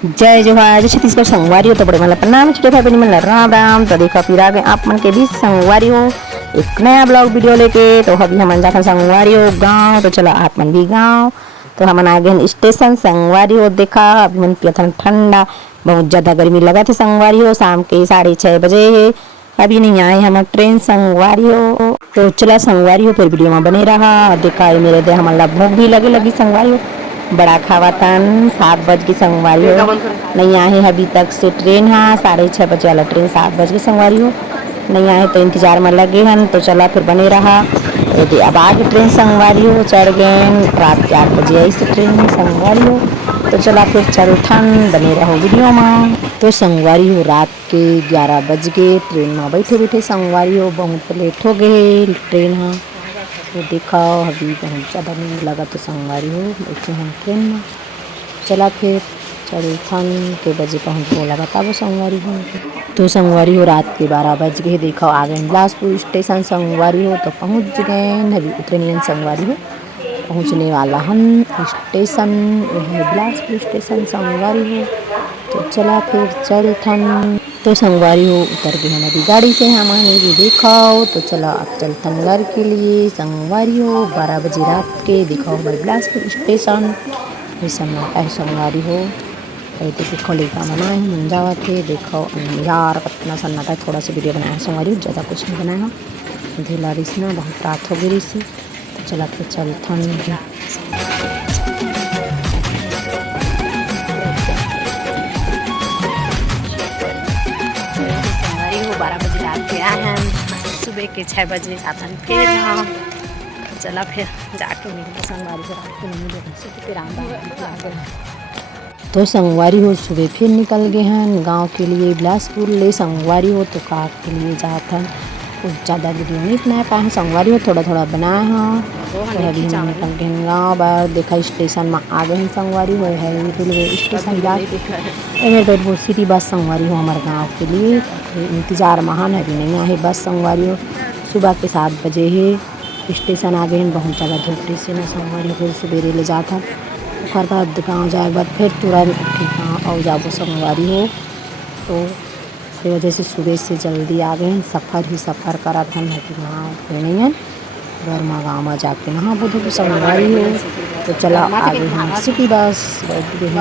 जय जोहार जय छत्तीसगढ़ संगवारी हो तो बड़े मला प्रणाम छोटे भाई बहनी मन राम राम। तो देखा फिर आ गए आप मन के बीच संगवारी हो एक नया ब्लॉग वीडियो लेके। तो अभी हम जाकर संगवारी हो गाँव। तो चलो आप मन भी गाँव। तो हम आ गए स्टेशन संगवारी हो। देखा अभी मन पिया था ठंडा, बहुत ज़्यादा गर्मी लगा थी संगवारी हो। शाम के 6:30 बजे है, अभी नहीं आए हम ट्रेन संगवारी हो। तो चला संगवारी हो फिर वीडियो में बने रहा। देखा मेरे दे हमारा भूख भी लगे लगी संगवारी हो। बड़ा खावा तन 7 बज की संगवारी हो नहीं आए अभी तक से ट्रेन। हाँ 6:30 बजे वाला ट्रेन 7 बज की संगवारी हो नहीं आए, तो इंतजार में लगे हैं। तो चला फिर बने रहा। तो अब आगे ट्रेन संगवारी हो चढ़ गए रात के 8 बजे आई से ट्रेन संगवारी हो। तो चला फिर चल ठन बने रहो वीडियो में। तो संगवारी हो रात के 11 बज गए ट्रेन में बैठे बैठे संगवारी हो बहुत लेट हो गए ट्रेन। हाँ तो देखा अभी बहुत ज़्यादा नींद लगा तो संगवारी हो बैठे हम ट्रेन में। चला फिर चल थन के बजे पहुँच बोला बता वो संगवारी हो। तो संगवारी हो रात के 12 बज गए। देखो आ गए बिलासपुर स्टेशन संगवारी हो। तो पहुँच गए अभी उतरनियन संगवारी हो पहुँचने वाला हम स्टेशन है बिलासपुर स्टेशन संगवारी हो। तो चला फिर चल थन। तो संगवारी हो उतर गए हैं अभी गाड़ी से हमारे भी देखाओ। तो चला अब चलतन घर के लिए संगवारी हो 12 बजे रात के। दिखाओ हमारे बिलासपुर स्टेशन सन्नाटा है संगवारी हो। तो देखो लेका बनाए हैं मंजावा थे। देखो यार कितना सन्नाटा है, थोड़ा सा वीडियो बनाया है संगवारी हो, ज़्यादा कुछ नहीं बनाया। धीला रिसना बहुत रात हो गई सी। तो चला फिर चल थन। संगवारी हो 12 बजे रात के आए हैं, सुबह के 6 बजे जातन फिर यहाँ। चला फिर जाके मिलते संगवारी से रात को नहीं मिले फिर आऊँगा। तो संगवारी हो सुबह फिर निकल गए हैं गांव के लिए बिलासपुर ले संगवारी हो। तो कार के लिए जाते हैं, कुछ ज़्यादा वीडियो नहीं बना पाए हैं संगवारी हो, थोड़ा थोड़ा बनाए हैं। तो अभी हम निकल गए हैं गाँव बार। देखा स्टेशन में आ गए हैं संगवारी हो है रेलवे स्टेशन मेरे वो सिटी बस संगवारी हो हमारे गाँव के लिए इंतज़ार महान है, अभी नहीं आए बस संगवारी हो। सुबह के 7 बजे है स्टेशन आ गए हैं, बहुत ज़्यादा धूप से ना संगवारी फिर सवेरे ले जाता उसके बाद गाँव जाए बाद फिर तुरंत गाँव और जाबो संगवारी हो। तो इस वजह से सुबह से जल्दी आ गए, सफ़र ही सफ़र करा था गाँव फिर नहीं है घर में गाँव में जाके नहा बोधो तो संगवारी हो। तो चला आगे हम सिटी बस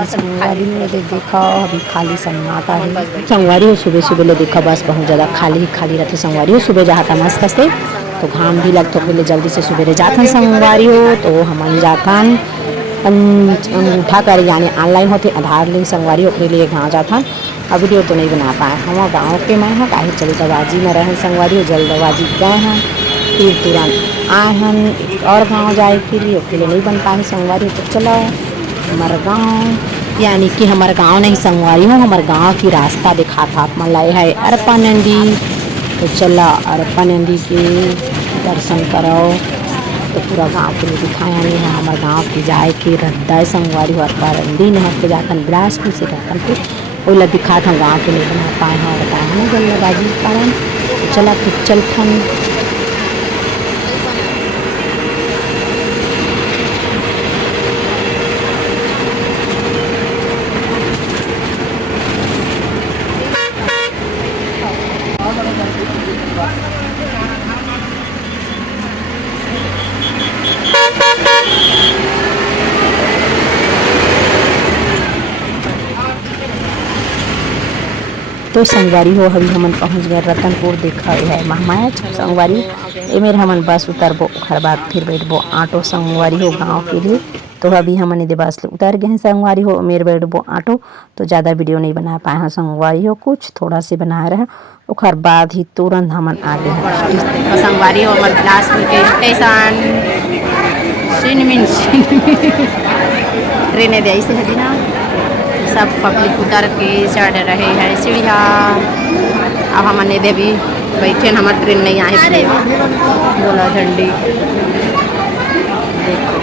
संगवारी में देखा अभी खाली सन्नाटा है संगवारी हो। सुबह सुबह ले देखा बस बहुत ज़्यादा खाली खाली रहते संगवारी हो। सुबह जाता मस्त से तो घाम भी लगता पहले जल्दी से सुबह जाता संगवारी हो। तो हम जाता अंगूठा कर यानी ऑनलाइन होते आधार लिंक संगवारी हो लिए गाँव जाता। अब वीडियो तो नहीं बना पाए हम गाँव के मैं हाँ काहे जल्दबाजी में रहे संगवारी हो, जल्दबाजी गए हैं फिर तुरंत आए हैं और गाँव जाए के लिए अकेले नहीं बन पाए संगवारी। तो चलो हमारा गाँव यानी कि हमारा गाँव नहीं संगवारी हो हमारे गाँव की रास्ता दिखा था आप मन लाए है अरपा नंदी। तो चला अरपा नंदी के दर्शन करो। तो पूरा गांव के लिए दिखाया नहीं है हमारे गांव की जाए कि रद्दा संगवारी हो अरपा नंदी नहर के जाकर बिलासपुर से जाकर फिर ओला दिखा था गाँव के लिए बना पाए हैं और बताया हमें जल्दबाजी के कारण। तो चला फिर चल थन। तो संगवारी हो अभी हमन पहुँच गए रतनपुर। देखा है महामाया संगवारी ए मेरे हमन बस उतरबो हर बाद फिर बैठबो ऑटो संगवारी हो गांव के लिए। तो अभी हमन इधर बस उतर गए हैं संगवारी हो मेरे बैठबो ऑटो। तो ज़्यादा वीडियो नहीं बना पाए हैं संगवारी हो, कुछ थोड़ा से बनाए रहे और बाद ही तुरंत हमन आ गए हैं संगवारी हो हमारे बिलासपुर के स्टेशन ट्रेन दे से है ना सब पब्लिक उतर के चढ़ रहे हैं सीढ़िया। अब हमने दे भी बैठे हमारे ट्रेन नहीं आए थे बोला झंडी देखो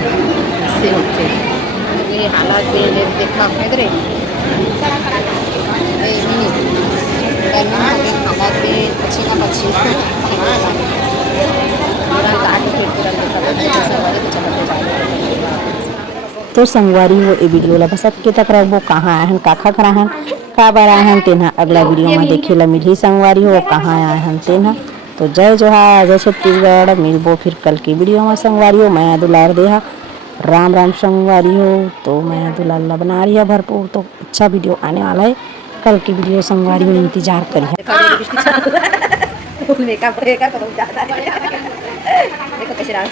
इससे होते ये हालात देखा रे हालात अच्छी ना बच्ची तो संगवारी हो ए वीडियो ला बस के तक रखबो कहाँ आए हन काखा करा हन का बार आए हन तेना अगला वीडियो में देखे ला मिलही संगवारी हो कहाँ आए हन तेना। तो जय जोहार जय छत्तीसगढ़, मिलबो फिर कल की वीडियो में संगवारी हो। मैं दुलार देहा राम राम संगवारी हो। तो मैं दुलार ला बना रही है भरपूर, तो अच्छा वीडियो आने वाला है। कल की वीडियो संगवारी हो इंतजार करिए। मेकअप देखो कैसे डांस